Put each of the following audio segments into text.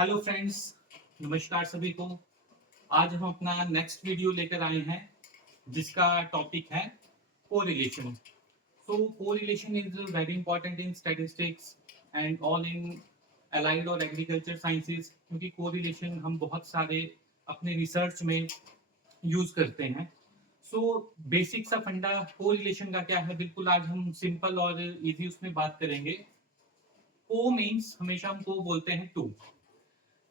Hello friends, नमस्कार सभी को। आज हम अपना नेक्स्ट वीडियो लेकर आए हैं जिसका टॉपिक है correlation. So correlation is very important in statistics and all in allied और एग्रीकल्चर साइंसेज, क्योंकि कोरिलेशन हम बहुत सारे अपने रिसर्च में यूज करते हैं। सो बेसिक सा फंडा कोरिलेशन का क्या है, बिल्कुल आज हम सिंपल और इजी उसमें बात करेंगे। को मीन्स हमेशा हम को बोलते हैं to,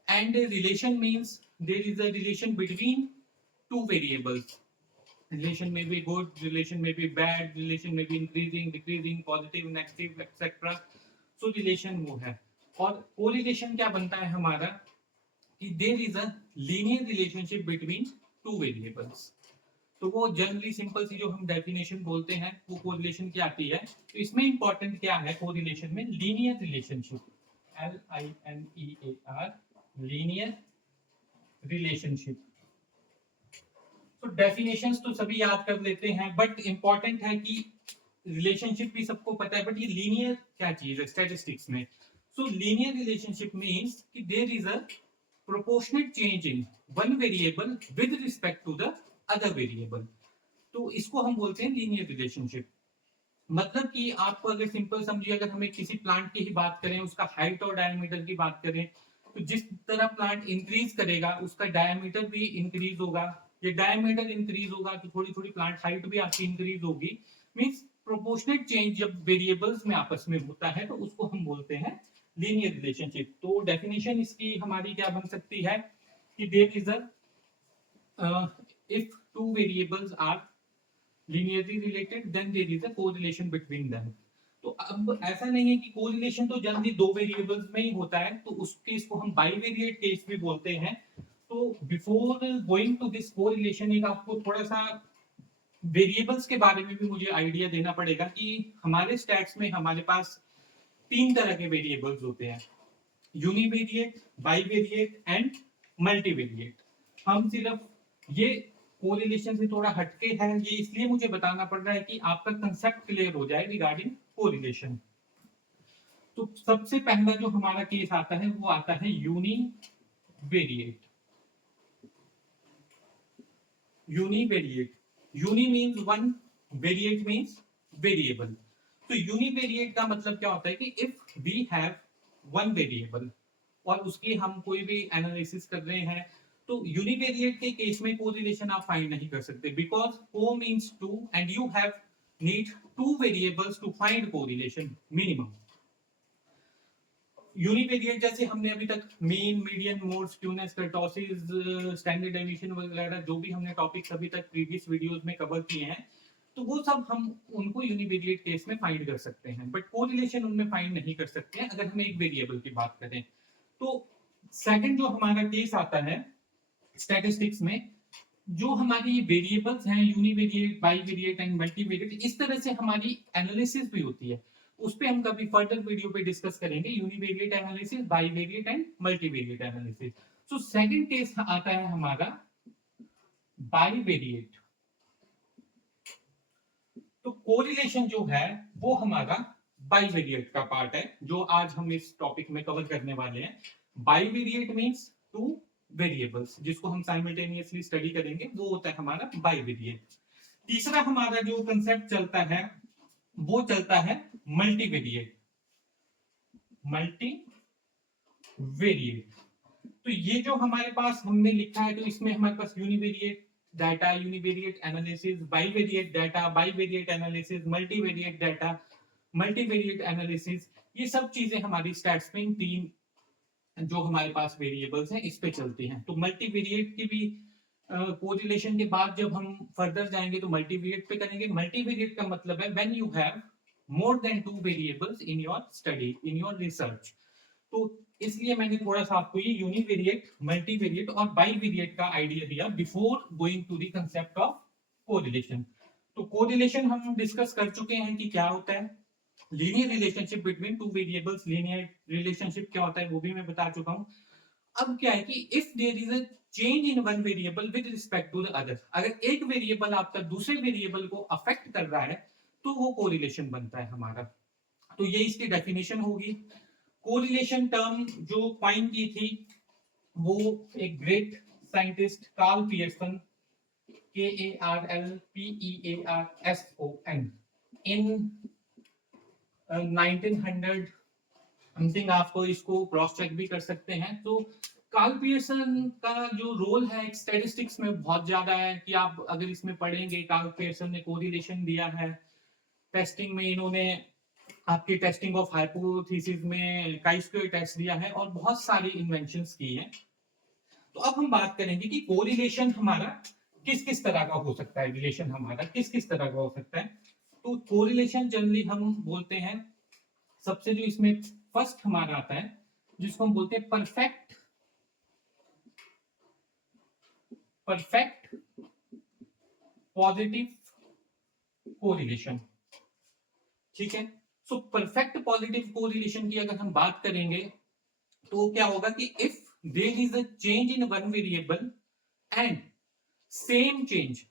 and a relation means there is a relation between two variables. Relation may be good, relation may be bad, relation may be increasing, decreasing, positive, negative, etc. So relation वो है। और correlation क्या बनता है हमारा कि there is a linear relationship between two variables. तो वो जनरली सिंपल सी जो हम डेफिनेशन बोलते हैं वो कोरिलेशन की आती है। तो इसमें इंपॉर्टेंट क्या है कोरिलेशन में, linear relationship, LINEAR, linear relationship. तो डेफिनेशंस तो सभी याद कर लेते हैं, बट इंपॉर्टेंट है कि रिलेशनशिप भी सबको पता है, बट ये लीनियर क्या चीज है स्टैटिस्टिक्स में। सो लीनियर रिलेशनशिप मींस कि there is a proportionate change in one variable with respect to the other variable. तो इसको हम बोलते हैं लीनियर रिलेशनशिप। मतलब कि आपको अगर सिंपल समझिए, अगर हमें किसी प्लांट की ही बात करें, उसका हाइट और डायमीटर की बात करें, तो जिस तरह प्लांट इंक्रीज करेगा उसका डायमीटर भी इंक्रीज होगा। ये डायमीटर इंक्रीज होगा तो थोड़ी थोड़ी प्लांट हाइट भी आपकी इंक्रीज होगी। मींस प्रोपोर्शनेट चेंज जब वेरिएबल्स में आपस में होता है तो उसको हम बोलते हैं लीनियर रिलेशनशिप। तो डेफिनेशन इसकी हमारी क्या बन सकती है कि there is a if two variables are linearly related then there is a correlation between them। तो अब ऐसा नहीं है कि कोरिलेशन तो जल्दी दो वेरिएबल्स में ही होता है, तो उस केस को हम बाइवेरिएट केस भी बोलते हैं। तो before going to this correlation एक आपको थोड़ा सा वेरिएबल्स के बारे में भी मुझे आइडिया देना पड़ेगा कि हमारे स्टैट्स में हमारे पास तीन तरह के वेरिएबल्स होते हैं, यूनिवेरिएट, बाइवेरिएट एंड मल्टीवेरिएट। हम सिर्फ ये कोरिलेशन से थोड़ा हटके है, ये इसलिए मुझे बताना पड़ रहा है कि आपका कंसेप्ट क्लियर हो जाए रिगार्डिंग कोरिलेशन। तो सबसे पहला जो हमारा केस आता है वो आता है univariate. Univariate, uni means one, variate means variable. तो यूनिवेरिएट का मतलब क्या होता है कि if we have one variable और उसकी हम कोई भी एनालिसिस कर रहे हैं, तो यूनिवेरिएट के केस में कोरिलेशन आप फाइंड नहीं कर सकते, बिकॉज को means two and you have need two variables to find correlation minimum. Univariate जैसे हमने अभी तक mean, median, mode, skewness, kurtosis, standard deviation वगैरह जो भी हमने टॉपिक्स अभी तक प्रीवियस वीडियोस में कवर किए हैं, तो वो सब हम उनको यूनिवेरिएट केस में फाइंड कर सकते हैं, बट कोरिलेशन उनमें फाइंड नहीं कर सकते हैं अगर हम एक वेरिएबल की बात करें। तो सेकंड जो हमारा केस आता है स्टैटिस्टिक्स में, जो हमारी ये वेरिएबल्स हैं यूनिवेरिएट, बाइवेरिएट एंड मल्टीवेरिएट, इस तरह से हमारी एनालिसिस भी होती है। उस पे हम कभी फर्दर वीडियो पे डिस्कस करेंगे, univariate analysis, bivariate and multivariate analysis. So second case आता है हमारा बाइवेरिएट। तो कोरिलेशन जो है वो हमारा बाइवेरिएट का पार्ट है जो आज हम इस टॉपिक में कवर करने वाले हैं। बाइवेरिएट मींस टू वेरिएबल्स, जिसको हम साइमल्टेनियसली स्टडी करेंगे, वो होता है हमारा बाइवेरिएट। तीसरा हमारा जो कंसेप्ट चलता है वो चलता है मल्टीवेरिएट। मल्टीवेरिएट, तो ये जो हमारे पास हमने लिखा है, तो इसमें हमारे पास univariate data, univariate analysis, bivariate data, bivariate analysis, multivariate data, multivariate analysis, ये सब चीजें हमारी स्टैट्स में इन तीन जो हमारे पास वेरिएबल्स हैं इस पे चलती हैं। तो मल्टीवेरिएट की भी कोरिलेशन के बाद जब हम फर्दर जाएंगे तो मल्टीवेरिएट पे करेंगे। मल्टीवेरिएट का मतलब है when you have more than two variables in your study, in your research. तो इसलिए मैंने थोड़ा सा आपको ये यूनिवेरिएट, मल्टीवेरिएट और बाइवेरिएट का आइडिया दिया before going to the concept of correlation. तो कोरिलेशन हम डिस्कस कर चुके हैं कि क्या होता है, linear relationship between two variables, linear relationship क्या होता है वो भी मैं बता चुका हूं। अब क्या है कि if there is a change in one variable with respect to the other, अगर एक वेरिएबल आपका दूसरे वेरिएबल को अफेक्ट कर रहा है तो वो कोरिलेशन बनता है हमारा। तो ये इसकी डेफिनेशन होगी। कोरिलेशन टर्म जो कॉइन की थी वो एक great scientist Karl Pearson, KARLPEARSON, in 1900 something, आपको इसको क्रॉस चेक भी कर सकते हैं। तो कार्ल पियर्सन का जो रोल है एक स्टैटिस्टिक्स में बहुत ज्यादा है, कि आप अगर इसमें पढ़ेंगे, कार्ल पियर्सन ने कोरिलेशन दिया है टेस्टिंग में, इन्होंने आपकी टेस्टिंग ऑफ हाइपोथेसिस में काई स्क्वायर टेस्ट दिया है और बहुत सारी इन्वेंशंस की हैं। तो अब हम बात करेंगे कि कोरिलेशन हमारा किस किस तरह का हो सकता है, रिलेशन हमारा किस किस तरह का हो सकता है। तो कोरिलेशन जनरली हम बोलते हैं, सबसे जो इसमें फर्स्ट हमारा आता है जिसको हम बोलते हैं परफेक्ट पॉजिटिव कोरिलेशन। ठीक है, सो परफेक्ट पॉजिटिव कोरिलेशन की अगर हम बात करेंगे तो क्या होगा कि if there is a change in one variable and same change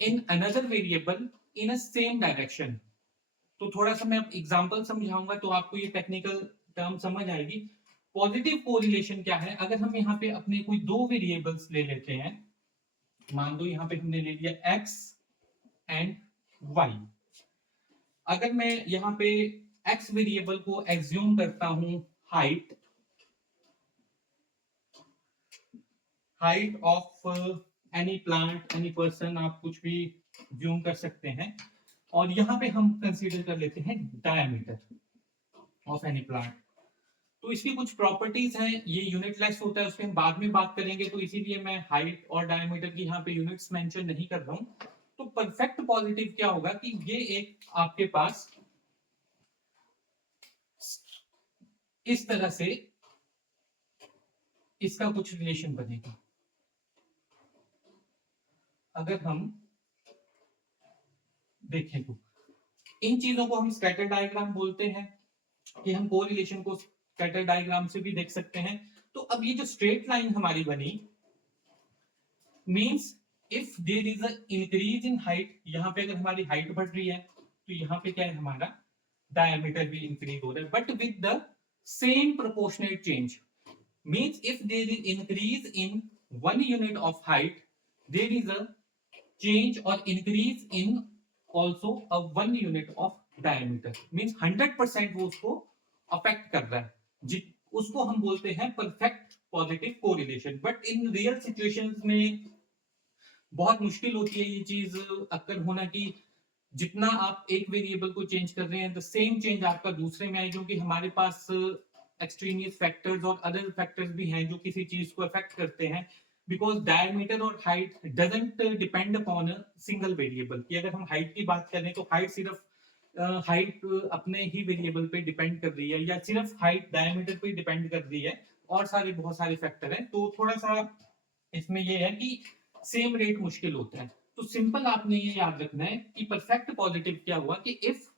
in another variable in a same direction. तो थोड़ा सा मैं अब एग्जांपल समझाऊंगा तो आपको ये टेक्निकल टर्म समझ आएगी। पॉजिटिव कोरिलेशन क्या है, अगर हम यहाँ पे अपने कोई दो वेरिएबल्स ले लेते हैं, मान लो यहाँ पे हमने ले लिया x एंड y। अगर मैं यहाँ पे x वेरिएबल को एज्यूम करता हूं height of any plant any person, आप कुछ भी ज्यूम कर सकते हैं, और यहाँ पे हम कंसीडर कर लेते हैं डायमीटर ऑफ एनी प्लांट। तो इसकी कुछ प्रॉपर्टीज हैं, ये यूनिटलेस होता है, उसके हम बाद में बात करेंगे, तो इसीलिए मैं हाइट और डायमीटर की यहाँ पे यूनिट्स मेंशन नहीं कर रहा हूं। तो परफेक्ट पॉजिटिव क्या होगा कि ये एक आपके पास इस तरह से इसका कुछ रिलेशन बनेगा। अगर हम देखें तो इन चीजों को हम स्कैटर डायग्राम बोलते हैं, कि हम कोरिलेशन को स्कैटर डायग्राम से भी देख सकते हैं। तो अब ये जो स्ट्रेट लाइन हमारी बनी means if there is a increase in height, यहां पे अगर हमारी हाइट बढ़ रही है तो यहां पे क्या है, हमारा डायमीटर भी इंक्रीज हो रहा है, but with the same proportionate change. Means if there is increase in 1 unit of height, there is a change or increase in also a 1 unit of diameter, means 100% वो उसको अफेक्ट कर रहा है, उसको हम बोलते हैं perfect positive correlation. But in real situations में बहुत मुश्किल होती है ये चीज अक्सर होना, कि जितना आप एक वेरिएबल को चेंज कर रहे हैं द सेम चेंज आपका दूसरे में आए, क्योंकि हमारे पास एक्सट्रीनियस फैक्टर्स और अदर फैक्टर्स भी हैं जो किसी चीज को अफेक्ट करते हैं, बिकॉज डायमीटर और height doesn't depend upon a single variable. कि अगर हम हाइट की बात करें तो हाइट सिर्फ हाइट अपने ही वेरिएबल पे डिपेंड कर रही है, या सिर्फ हाइट डायमीटर पे डिपेंड कर रही है, और सारे बहुत सारे फैक्टर हैं। तो थोड़ा सा इसमें ये है कि सेम रेट मुश्किल होता है। तो सिंपल आपने ये याद रखना है कि परफेक्ट पॉजिटिव क्या हुआ कि if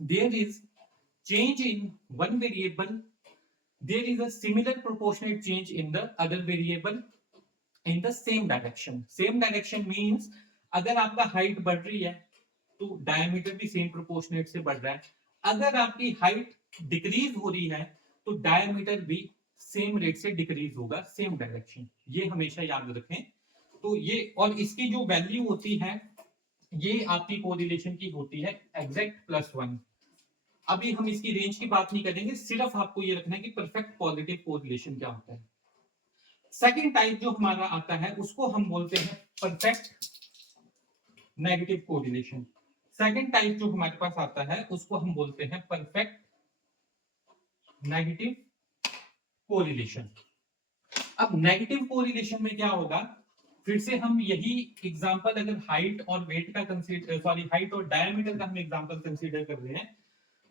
there is change in one variable, there is a similar proportionate change in the other variable in the same direction. Same direction means अगर आपका हाइट बढ़ रही है तो डायमीटर भी सेम प्रोपोर्शनेट से बढ़ रहा है, अगर आपकी हाइट डिक्रीज हो रही है तो डायमीटर भी सेम रेट से डिक्रीज होगा, सेम डायरेक्शन। ये हमेशा याद रखें। तो ये और इसकी जो वैल्यू होती है ये आपकी कोरिलेशन की होती है एग्जैक्ट +1। अभी हम इसकी रेंज की बात नहीं करेंगे, सिर्फ आपको ये रखना है कि परफेक्ट पॉजिटिव कोरिलेशन क्या होता है। सेकंड टाइप जो हमारा आता है उसको हम बोलते हैं perfect negative correlation. Second type जो हमारे पास आता है उसको हम बोलते हैं परफेक्ट नेगेटिव कोरिलेशन। अब नेगेटिव कोरिलेशन में क्या होगा, फिर से हम यही एग्जांपल अगर हाइट और वेट का कंसीडर हाइट और डायमीटर का हम एग्जांपल कंसीडर कर रहे हैं,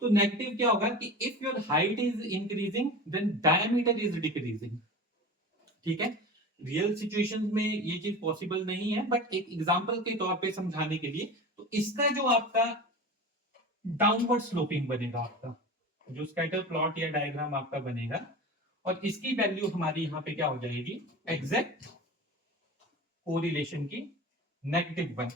तो नेगेटिव क्या होगा कि if your height is increasing then diameter is decreasing. ठीक है, रियल सिचुएशंस में ये चीज पॉसिबल नहीं है, बट एक एग्जांपल के तौर पे समझाने के लिए, तो इसका जो आपका डाउनवर्ड स्लोपिंग बनेगा, आपका जो स्कैटर प्लॉट या डायग्राम आपका बनेगा, और इसकी वैल्यू हमारी यहाँ पे क्या हो जाएगी, एग्जैक्ट कोरिलेशन की -1।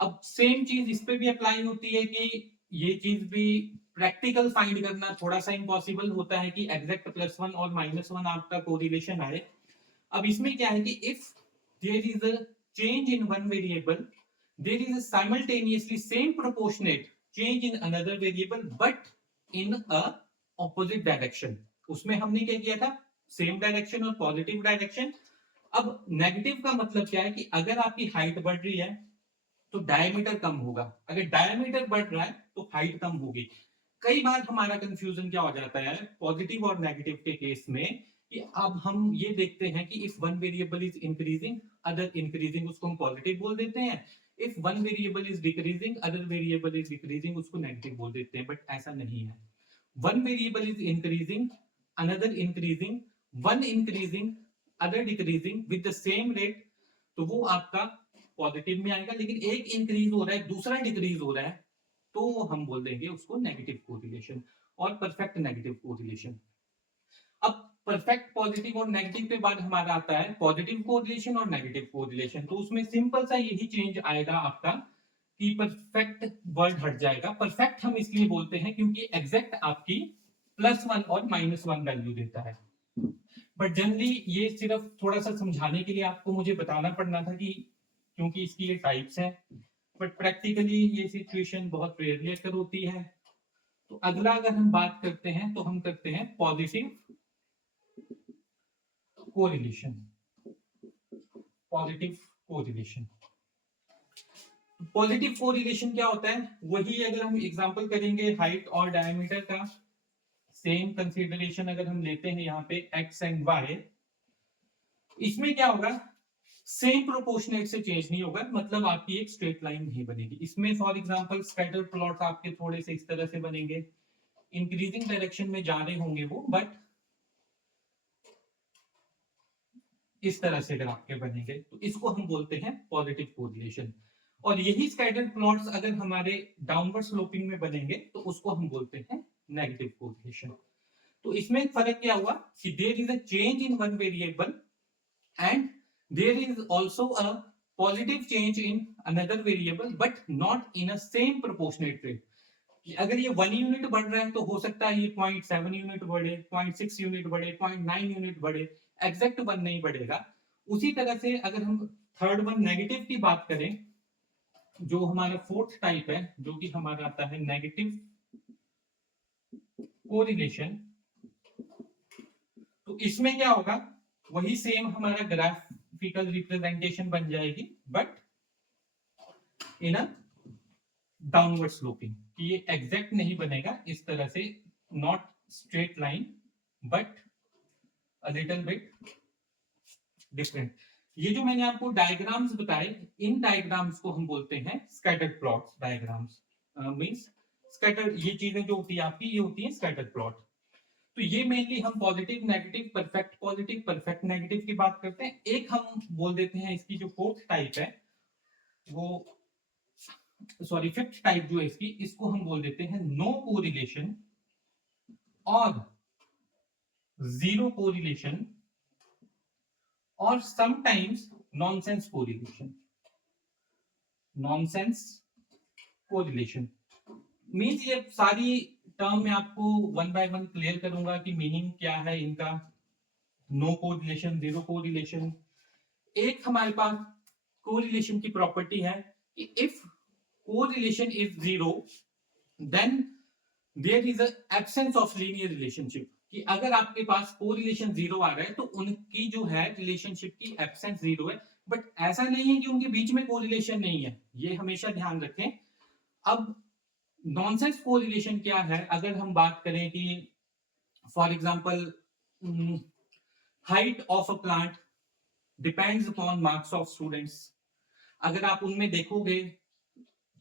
अब सेम चीज इस पे भी अप्लाई होती है कि ये चीज भी प्रैक्टिकल फाइंड करना थोड़ा सा इम्पॉसिबल होता है कि एग्जैक्ट +1 और -1 आपका कोरिलेशन आए। अब इसमें क्या है कि if there is a change in one variable, there is a simultaneously same proportionate change in another variable but in a opposite direction. उसमें हमने क्या किया था, सेम डायरेक्शन और पॉजिटिव डायरेक्शन। अब नेगेटिव का मतलब क्या है कि अगर आपकी हाइट बढ़ रही है तो डायमीटर कम होगा, अगर डायमीटर बढ़ रहा है तो हाइट कम होगी। कई बार हमारा कंफ्यूजन क्या हो जाता है पॉजिटिव और नेगेटिव के केस में, कि अब हम ये देखते हैं कि if one variable is increasing other increasing, उसको हम पॉजिटिव बोल देते हैं। If one variable is decreasing other variable is decreasing, उसको नेगेटिव बोल देते हैं। बट ऐसा नहीं है, one variable is increasing another increasing, one increasing other decreasing with the same rate, तो वो आपका पॉजिटिव में आएगा। लेकिन एक इंक्रीज हो रहा है दूसरा डिक्रीज हो रहा है तो हम बोल देंगे उसको नेगेटिव कोरिलेशन और परफेक्ट नेगेटिव कोरिलेशन। अब परफेक्ट पॉजिटिव और नेगेटिव के बाद हमारा आता है पॉजिटिव कोरिलेशन और नेगेटिव कोरिलेशन। तो उसमें सिंपल सा यही चेंज आएगा आपका कि परफेक्ट वर्ड हट जाएगा। परफेक्ट हम इसलिए बोलते हैं क्योंकि एग्जैक्ट आपकी +1 और -1 वैल्यू देता है। बट जनरली ये सिर्फ थोड़ा सा समझाने के लिए आपको मुझे बताना पड़ना था कि क्योंकि इसकी ये टाइप्स हैं, बट प्रैक्टिकली ये सिचुएशन बहुत रेयरली अकर होती है। तो अगला अगर हम बात करते हैं तो हम करते हैं positive correlation. Positive correlation, positive correlation क्या होता है, वही अगर हम एग्जांपल करेंगे हाइट और डायमीटर का, सेम कंसीडरेशन अगर हम लेते हैं यहाँ पे x एंड y, इसमें क्या होगा, सेम प्रोपोर्शनेट से चेंज नहीं होगा, मतलब आपकी एक स्ट्रेट लाइन नहीं बनेगी। इसमें फॉर एग्जांपल स्कैटर प्लॉट आपके थोड़े से इस तरह से बनेंगे, इंक्रीजिंग डायरेक्शन में जा रहे होंगे वो, बट इस तरह से अगर आपके बनेंगे तो इसको हम बोलते हैं पॉजिटिव कोरिलेशन। और यही स्कैटर्ड प्लॉट्स अगर हमारे डाउनवर्ड स्लोपिंग में बनेंगे तो उसको हम बोलते हैं नेगेटिव कोरिलेशन। तो इसमें फर्क क्या हुआ कि there is a change in one variable and there is also a positive change in another variable but not in a same proportionate rate. अगर ये 1 यूनिट बढ़ रहा है तो हो सकता है ये 0.7 यूनिट बढ़े, 0.6 यूनिट बढ़े, 0.9 यूनिट बढ़े, एग्जैक्ट 1 नहीं बढ़ेगा। उसी तरह से अगर हम थर्ड वन नेगेटिव की बात करें, जो हमारा फोर्थ टाइप है, जो कि हमारा आता है नेगेटिव कोरिलेशन, तो इसमें क्या होगा, वही सेम हमारा ग्राफिकल रिप्रेजेंटेशन बन जाएगी but in a downward sloping, कि ये एग्जैक्ट नहीं बनेगा इस तरह से, not straight line but a little bit different. ये जो मैंने आपको डायग्राम्स बताए, इन डायग्राम्स को हम बोलते हैं scattered plots diagrams. Means scattered, ये चीजें जो होती है आपकी, ये होती है स्कैटर्ड प्लॉट। तो ये मेनली हम पॉजिटिव नेगेटिव परफेक्ट नेगेटिव की बात करते हैं। एक हम बोल देते हैं इसकी जो फोर्थ टाइप है वो, सॉरी फिफ्थ टाइप जो है इसकी, इसको हम बोल देते हैं नो कोरिलेशन और जीरो कोरिलेशन और sometimes nonsense correlation. Nonsense correlation means, ये सारी टर्म मैं आपको वन बाय वन क्लियर करूंगा कि मीनिंग क्या है इनका। No correlation, zero correlation. एक हमारे पास कोरिलेशन की प्रॉपर्टी है कि if correlation is zero then there is a absence of linear relationship, कि अगर आपके पास कोरिलेशन जीरो आ रहा है तो उनकी जो है रिलेशनशिप की एब्सेंस जीरो है। बट ऐसा नहीं है कि उनके बीच में कोरिलेशन नहीं है, ये हमेशा ध्यान रखें। अब नॉनसेंस कोरिलेशन क्या है, अगर हम बात करें कि for example height of a plant depends upon marks of students, अगर आप उनमें देखोगे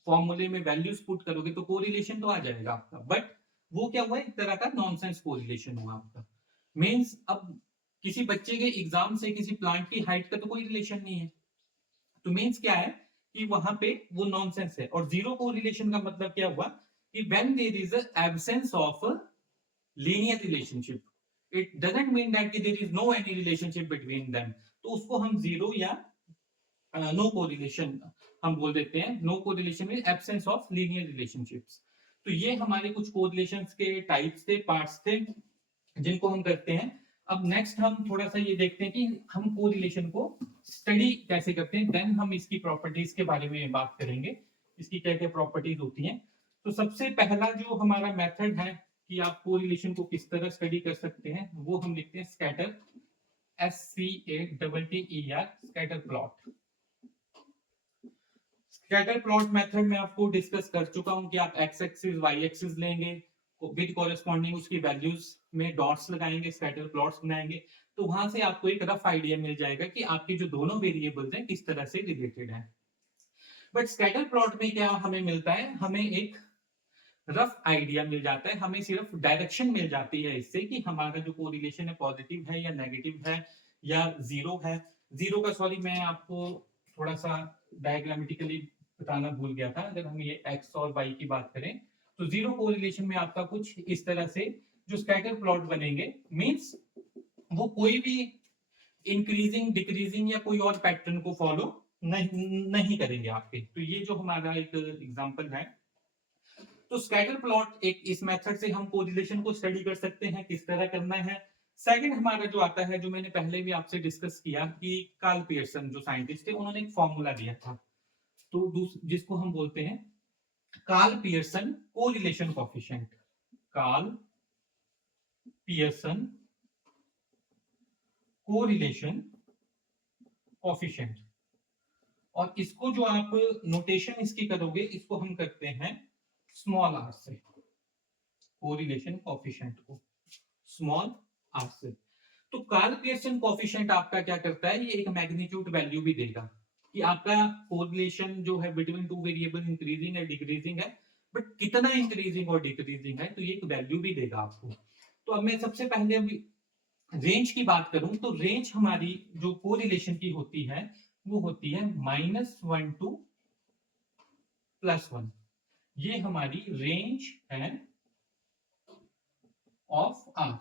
फॉर्मूले में वैल्यूज पुट करोगे तो कोरिलेशन तो आ जाएगा आपका, बट वो क्या हुआ, एक तरह का नॉनसेंस कोरिलेशन हुआ आपका। मींस अब किसी बच्चे के एग्जाम से किसी प्लांट की हाइट का तो कोई रिलेशन नहीं है, तो मींस क्या है कि वहां पे वो नॉनसेंस है। और जीरो कोरिलेशन का मतलब क्या हुआ कि when there is absence of linear relationship, it doesn't mean that कि there is no any relationship between them, तो उसको हम जीरो या नो कोरिलेशन हम बोल देते हैं। No correlation mean absence of linear relationships. तो ये हमारे कुछ कोरिलेशंस के टाइप्स थे, पार्ट्स थे, जिनको हम करते हैं। अब नेक्स्ट हम थोड़ा सा ये देखते हैं कि हम कोरिलेशन को स्टडी कैसे करते हैं, देन हम इसकी प्रॉपर्टीज के बारे में बात करेंगे, इसकी क्या क्या प्रॉपर्टीज होती हैं। तो सबसे पहला जो हमारा मेथड है कि आप कोरिलेशन को किस तरह स्टडी कर सकते हैं, वो हम लिखते हैं scatter, SCATTER, scatter plot. Scatter plot method में आपको डिस्कस कर चुका हूं कि आप एक्स एक्सिस वाई एक्सिस लेंगे, विद कॉरेस्पॉन्डिंग उसकी वैल्यूज में डॉट्स लगाएंगे, स्कैटर प्लॉट्स बनाएंगे, तो वहां से आपको एक रफ आइडिया मिल जाएगा कि आपके जो दोनों वेरिएबल्स हैं किस तरह से रिलेटेड हैं। बट स्कैटर प्लॉट में क्या हमें मिलता है, हमें एक रफ आइडिया मिल जाता है, हमें सिर्फ डायरेक्शन मिल जाती है इससे कि हमारा जो कोरिलेशन है पॉजिटिव है या नेगेटिव है या जीरो है। जीरो का सॉरी मैं आपको थोड़ा सा डायग्रामेटिकली बताना भूल गया था। अगर हम ये एक्स और वाई की बात करें तो जीरो कोरिलेशन में आपका कुछ इस तरह से जो स्कैटर प्लॉट बनेंगे, मींस वो कोई भी इंक्रीजिंग डिक्रीजिंग या कोई और पैटर्न को फॉलो नहीं करेंगे आपके। तो ये जो हमारा एक एग्जांपल है, तो स्कैटर प्लॉट एक इस मेथड से हम कोरिलेशन को स्टडी कर सकते हैं, किस तरह करना है। सेकंड हमारा जो आता है, जो मैंने पहले भी आपसे डिस्कस किया कि कार्ल पियर्सन जो साइंटिस्ट थे, उन्होंने एक फॉर्मूला दिया था, तो जिसको हम बोलते हैं Karl Pearson correlation coefficient. Karl Pearson correlation coefficient, और इसको जो आप नोटेशन इसकी करोगे, इसको हम करते हैं स्मॉल आर से, कोरिलेशन कोएफिशिएंट को स्मॉल आर से। तो कार्ल पियर्सन कोएफिशिएंट आपका क्या करता है, ये एक मैग्नीट्यूड वैल्यू भी देगा कि आपका कोरिलेशन जो है बिटवीन टू वेरिएबल इंक्रीजिंग है डिक्रीजिंग है, बट कितना इंक्रीजिंग और डिक्रीजिंग है, तो ये एक वैल्यू भी देगा आपको। तो अब मैं सबसे पहले अभी रेंज की बात करूं, तो रेंज हमारी जो कोरिलेशन की होती है वो होती है -1 टू +1। ये हमारी रेंज है ऑफ आर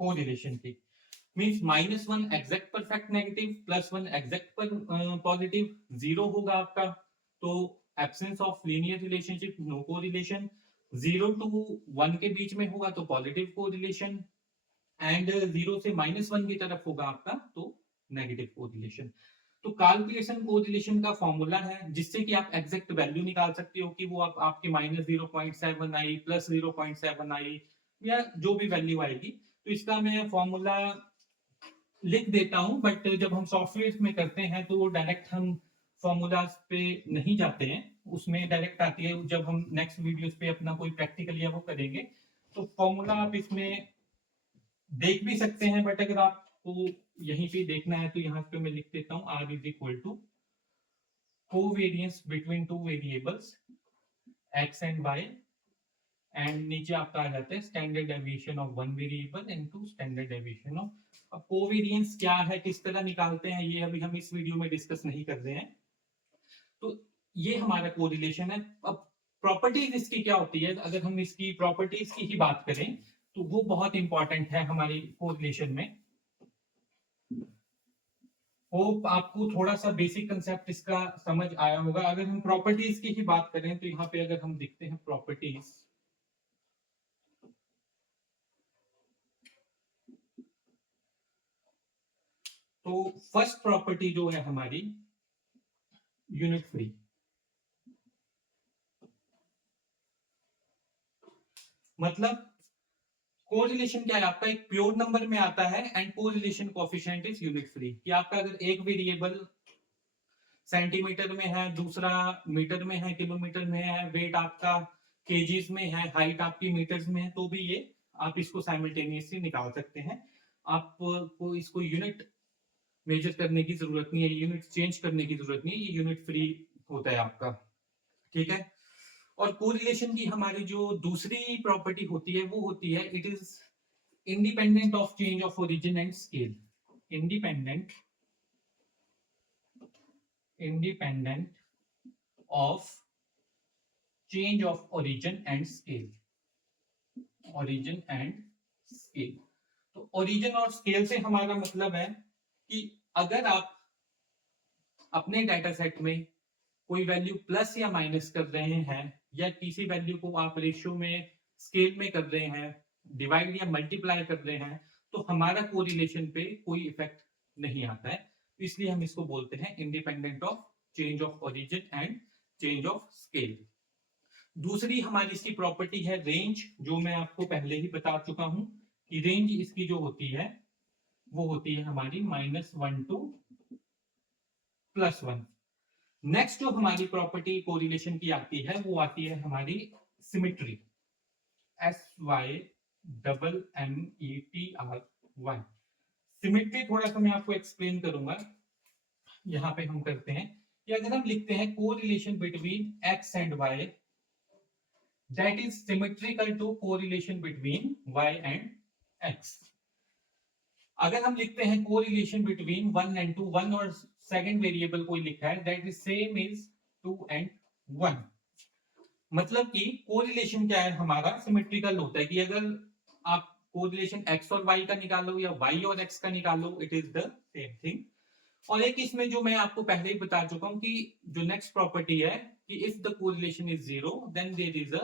कोरिलेशन की। Means -1 exact perfect negative, +1 exact पर पॉजिटिव, 0 होगा आपका तो absence of linear relationship, no correlation. 0 to 1 के बीच में होगा तो पॉजिटिव कोरिलेशन, एंड 0 से -1 की तरफ होगा आपका तो नेगेटिव कोरिलेशन। तो कार्ल पियर्सन कोरिलेशन का फॉर्मूला है जिससे कि आप एग्जैक्ट वैल्यू निकाल सकते हो कि वो आप आपके -0.7 आई, +0.7 आई, या जो भी वैल्यू आएगी। तो इसका मैं फॉर्मूला लिख देता हूं, बट जब हम सॉफ्टवेयर में करते हैं तो वो डायरेक्ट हम फॉर्मूलाज पे नहीं जाते हैं, उसमें डायरेक्ट आती है जब हम नेक्स्ट वीडियोस पे अपना कोई प्रैक्टिकल या वो करेंगे। तो फॉर्मूला आप इसमें देख भी सकते हैं, बट अगर आपको यहीं पे देखना है तो यहाँ पे मैं लिख देता हूँ R is equal to covariance between two variables x and y, and नीचे आपका आ जाता है standard deviation of one variable into standard deviation of. अब कोवेरियंस क्या है, किस तरह निकालते हैं, ये अभी हम इस वीडियो में डिस्कस नहीं कर रहे हैं। तो ये हमारा कोरिलेशन है। अब प्रॉपर्टीज इसकी क्या होती है, अगर हम इसकी प्रॉपर्टीज की ही बात करें तो वो बहुत इंपॉर्टेंट है हमारी कोरिलेशन में। होप आपको थोड़ा सा बेसिक कंसेप्ट इसका समझ आया होगा। अगर हम प्रॉपर्टीज की ही बात करें तो यहाँ पे अगर हम देखते हैं प्रॉपर्टीज, तो फर्स्ट प्रॉपर्टी जो है हमारी यूनिट फ्री। मतलब कोरिलेशन क्या है आपका, एक प्योर नंबर में आता है and correlation coefficient is unit free. कि आपका अगर एक वेरिएबल सेंटीमीटर में है, दूसरा मीटर में है, किलोमीटर में है, वेट आपका केजीज में है, हाइट आपकी मीटर्स में है, तो भी ये आप इसको साइमल्टेनियसली निकाल सकते हैं। आपको इसको यूनिट मेजर करने की जरूरत नहीं है, यूनिट चेंज करने की जरूरत नहीं है, ये यूनिट फ्री होता है आपका। ठीक है। और कोरिलेशन की हमारी जो दूसरी प्रॉपर्टी होती है वो होती है it is independent of change of origin and scale. Independent of change of origin and scale. Origin and scale, तो ओरिजिन और स्केल से हमारा मतलब है कि अगर आप अपने डाटा सेट में कोई वैल्यू प्लस या माइनस कर रहे हैं, या किसी वैल्यू को आप रेशियो में स्केल में कर रहे हैं, डिवाइड या मल्टीप्लाई कर रहे हैं, तो हमारा कोरिलेशन पे कोई इफेक्ट नहीं आता है। इसलिए हम इसको बोलते हैं independent of change of origin and change of scale. दूसरी हमारी इसकी प्रॉपर्टी है रेंज, जो मैं आपको पहले ही बता चुका हूं कि रेंज इसकी जो होती है वो होती है हमारी -1 टू +1। नेक्स्ट जो हमारी प्रॉपर्टी कोरिलेशन की आती है वो आती है हमारी सिमेट्री, SYMMETRY। सिमेट्री थोड़ा सा मैं आपको एक्सप्लेन करूंगा। यहां पे हम करते हैं कि अगर हम लिखते हैं correlation between x and y, that is symmetrical to correlation between y and x। अगर हम लिखते हैं कोरिलेशन बिटवीन 1 एंड 2, 1 और सेकंड वेरिएबल कोई लिखा है, that is same is 2 and 1। मतलब कि कोरिलेशन क्या है हमारा, सिमेट्रिकल होता है कि अगर आप कोरिलेशन x और y का निकालो या y और x का निकालो, it is the same thing. और एक इसमें जो मैं आपको पहले ही बता चुका हूं कि जो नेक्स्ट प्रॉपर्टी है कि if the correlation is 0 then there is a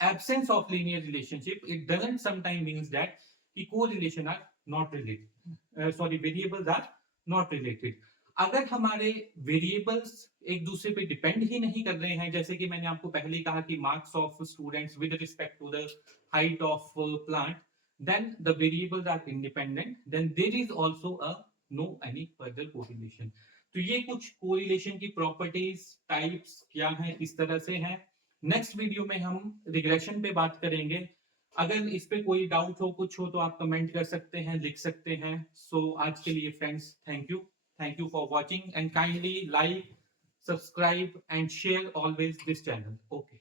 absence of linear relationship। It doesn't sometimes means that कि correlation are not related, variables are not related। अगर हमारे वेरिएबल्स एक दूसरे पे डिपेंड ही नहीं कर रहे हैं, जैसे कि मैंने आपको पहले ही कहा कि marks of students with respect to the height of plant, then the variables are independent, then there is also a no any further correlation. तो ये कुछ कोरिलेशन की प्रॉपर्टीज, टाइप्स क्या हैं, किस तरह से हैं। नेक्स्ट वीडियो में हम रिग्रेशन पे बात करेंगे। अगर इस पे कोई डाउट हो, कुछ हो, तो आप कमेंट कर सकते हैं, लिख सकते हैं। सो आज के लिए friends, thank you for watching and kindly like, subscribe and share always this channel. Okay.